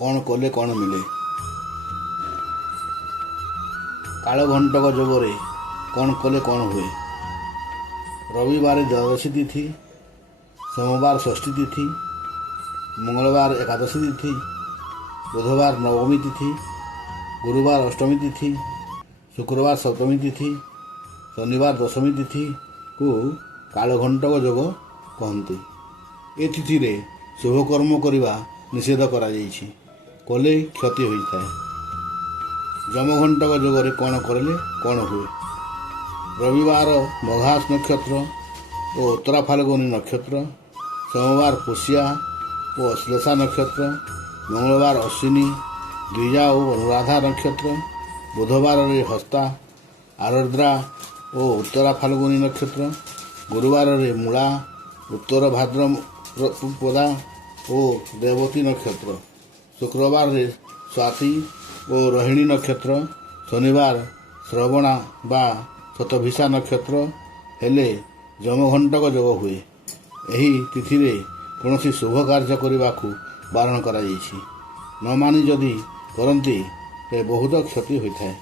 କ'ଣ କଲେ କ'ଣ ମିଳେ? କାଳଘଣ୍ଟକ ଯୋଗରେ କ'ଣ କଲେ କ'ଣ ହୁଏ? ରବିବାର ଦ୍ୱାଦଶୀ ତିଥି, ସୋମବାର ଷଷ୍ଠୀ ତିଥି, ମଙ୍ଗଳବାର ଏକାଦଶୀ ତିଥି, ବୁଧବାର ନବମୀ ତିଥି, ଗୁରୁବାର ଅଷ୍ଟମୀ ତିଥି, ଶୁକ୍ରବାର ସପ୍ତମୀ ତିଥି, ଶନିବାର ଦଶମୀ ତିଥିକୁ କାଳଘଣ୍ଟକ ଯୋଗ କହନ୍ତି। ଏ ତିଥିରେ ଶୁଭକର୍ମ କରିବା ନିଷେଧ କରାଯାଇଛି, କଲେ କ୍ଷତି ହୋଇଥାଏ। ଯମଘଣ୍ଟକ ଯୋଗରେ କ'ଣ କରିଲେ କ'ଣ ହୁଏ? ରବିବାର ମଘାସ ନକ୍ଷତ୍ର ଓ ଉତ୍ତରା ଫାଲ୍ଗୁନୀ ନକ୍ଷତ୍ର, ସୋମବାର ପୁଷ୍ୟା ଓ ଅଶ୍ଳେଷା ନକ୍ଷତ୍ର, ମଙ୍ଗଳବାର ଅଶ୍ୱିନୀ, ଦ୍ୱିଜା ଓ ଅନୁରାଧା ନକ୍ଷତ୍ର, ବୁଧବାରରେ ହସ୍ତା, ଆରଦ୍ରା ଓ ଉତ୍ତରା ଫାଲ୍ଗୁନୀ ନକ୍ଷତ୍ର, ଗୁରୁବାରରେ ମୂଳା, ଉତ୍ତର ଭାଦ୍ରପଦା ଓ ରେବତୀ ନକ୍ଷତ୍ର, ଶୁକ୍ରବାରରେ ସ୍ୱାତି ଓ ରୋହିଣୀ ନକ୍ଷତ୍ର, ଶନିବାର ଶ୍ରବଣା ବା ଶତଭିଷା ନକ୍ଷତ୍ର ହେଲେ ଯମଘଣ୍ଟକ ଯୋଗ ହୁଏ। ଏହି ତିଥିରେ କୌଣସି ଶୁଭ କାର୍ଯ୍ୟ କରିବାକୁ ବାରଣ କରାଯାଇଛି। ନ ମାନି ଯଦି କରନ୍ତି ତେବେ ବହୁତ କ୍ଷତି ହୋଇଥାଏ।